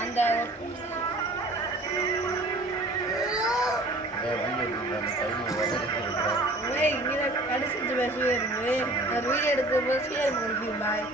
அந்த ஏய், இங்கே கடிச்சிட்டு பேசுவே இருக்கு நான் வீடியோ எடுக்க பேசியே இருக்கு பாய்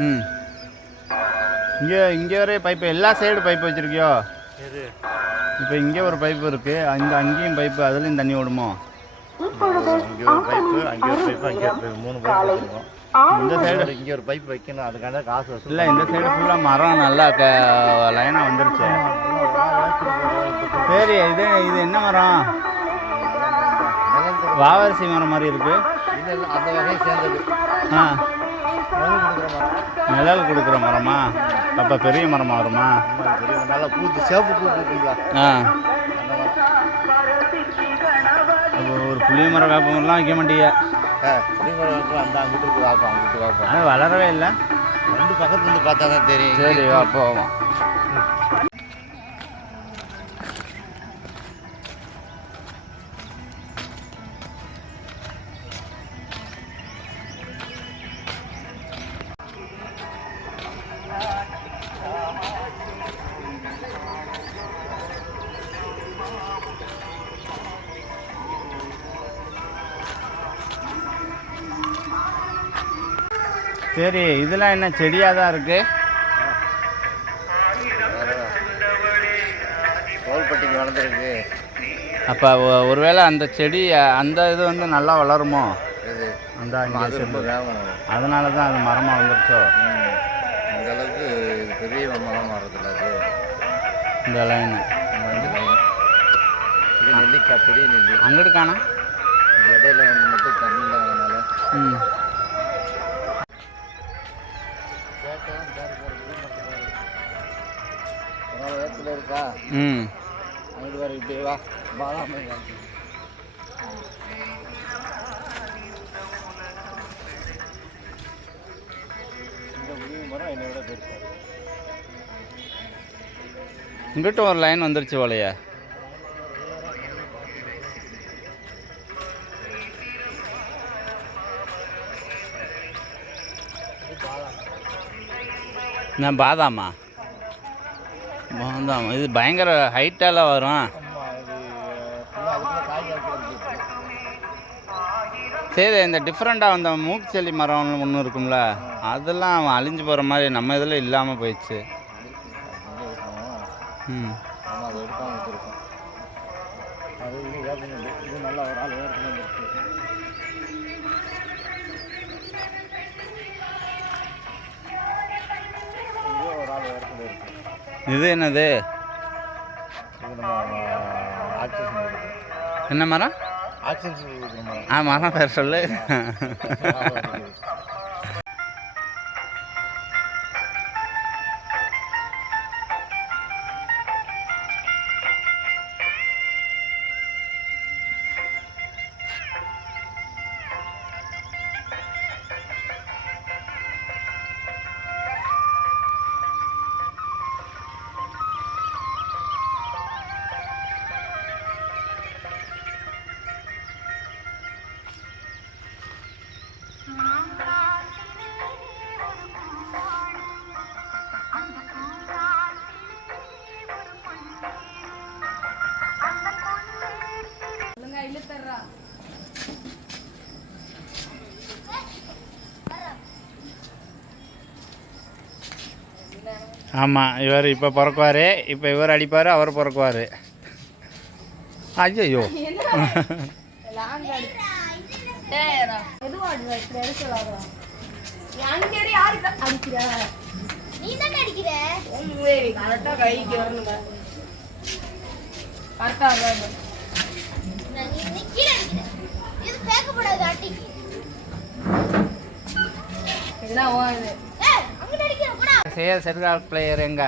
ம். இங்கே இங்கே வரை பைப்பு எல்லா சைடு பைப்பு வச்சுருக்கியோ? எது? இப்போ இங்கே ஒரு பைப்பு இருக்குது அந்த அங்கேயும் பைப்பு அதுலேயும் தண்ணி விடுமோ இங்கே ஒரு பைப்பு அங்கே ஒரு பைப்பு அங்கே ஒரு பைப்பு மூணு பைப் வச்சுருக்கோம். இந்த சைடு இங்கே ஒரு பைப் வைக்கணும். அதுக்காக காசு வசூல் இல்லை இந்த சைடு ஃபுல்லாக மரம் நல்லா க லைனாக வந்துருச்சு. சரி இது இது என்ன மரம்? வாவரிசி மரம் மாதிரி இருக்குது இல்லை இல்லை அந்த வகையை சேர்ந்தது. ஆ. நிழல் கொடுக்குற மரம்? மரமா அப்போ பெரிய மரமாக வருமா? தெரியும் நல்லா பூத்து சேப்பு பூ பூக்குங்களா? ஆ. அப்போ ஒரு புளிய மரம் வேப்ப மரம்லாம் வைக்க மாட்டீங்க ஆ குடிமரம் வந்து அந்த அங்கிட்டு இருக்கு வாப்பா அங்கிட்டு வாப்பா. அது வளரவே இல்லை. ரெண்டு பக்கத்துல இருந்து பார்த்தா தான் தெரியும். சரி போவோம். சரி இதெல்லாம் என்ன செடியாக தான் இருக்குது தோல்பட்டிக்கு வளர்ந்துருக்கு. அப்போ ஒருவேளை அந்த செடி அந்த இது வந்து நல்லா வளருமோ? இது அந்த. அதனால தான் அது மரமாக வந்துருச்சோ. இந்த அளவுக்கு பெரிய மரம் மாறதில்ல அது. இந்த லைன். இது நெல்லிக்காய் பெரிய நெல்லி. அங்கிட்டு காணா. இடையில வந்து மட்டும் தண்ணி இல்லாதனால. ம். இருக்கா ம் அங்கிட்டு வர இப்படி வா பாதாமை இந்த புளிய மரம் என்னை விட பெருசா இருக்கு. ஒரு லைன் வந்துருச்சு போலையே என்ன பாதாமா? பாதாம். இது பயங்கர ஹைட்டாலாம் வரும். சரி இந்த டிஃப்ரெண்ட்டாக அந்த மூக்கு செல்லி மரம் ஒன்று இருக்கும்ல அதெல்லாம் அழிஞ்சு போகிற மாதிரி நம்ம இதில் இல்லாமல் போயிடுச்சு. ம். அது நல்லா ஒரு ஆள் இது என்னது என்ன மரம் ஆ மரம் பேர் சொல்லு ஆமாம் இவர் இப்போ பிறக்குவார் இப்போ இவர் அடிப்பார் அவர் பிறக்குவார் ஐயோ என்ன செய்ய செட்கால் பிளேயர் எங்க?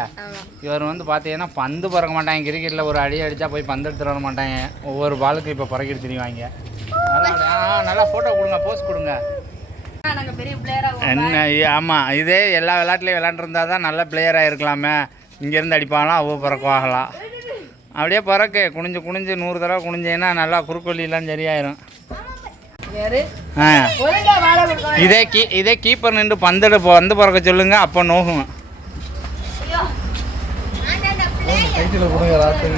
இவர் வந்து பார்த்தீங்கன்னா பந்து பறக்க மாட்டாங்க. கிரிக்கெட்டில் ஒரு அடி அடித்தா போய் பந்து எடுத்துட்டு வர மாட்டாங்க. ஒவ்வொரு பாலுக்கும் இப்போ பறக்கிட்டு திரிவாங்க நல்லா ஃபோட்டோ கொடுங்க போஸ் கொடுங்க. என்ன ஆமாம் இதே எல்லா விளையாட்டுலையும் விளையாண்டுருந்தா தான் நல்ல பிளேயராக இருக்கலாமே. இங்கேருந்து அடிப்பாங்களாம் அவ்வளோ பறக்குவாங்களாம். அப்படியே பறக்கு குனிஞ்சு குனிஞ்சு நூறு தடவை குனிஞ்சேன்னா நல்லா குறுக்கொல்லிலாம் சரியாயிரும். இதே கீ இதே கீப்பர் நின்று பந்து பந்து பறக்க சொல்லுங்க அப்போ நோகும். பிள்ளை கைத்தில் கொடுங்க ராத்திரி.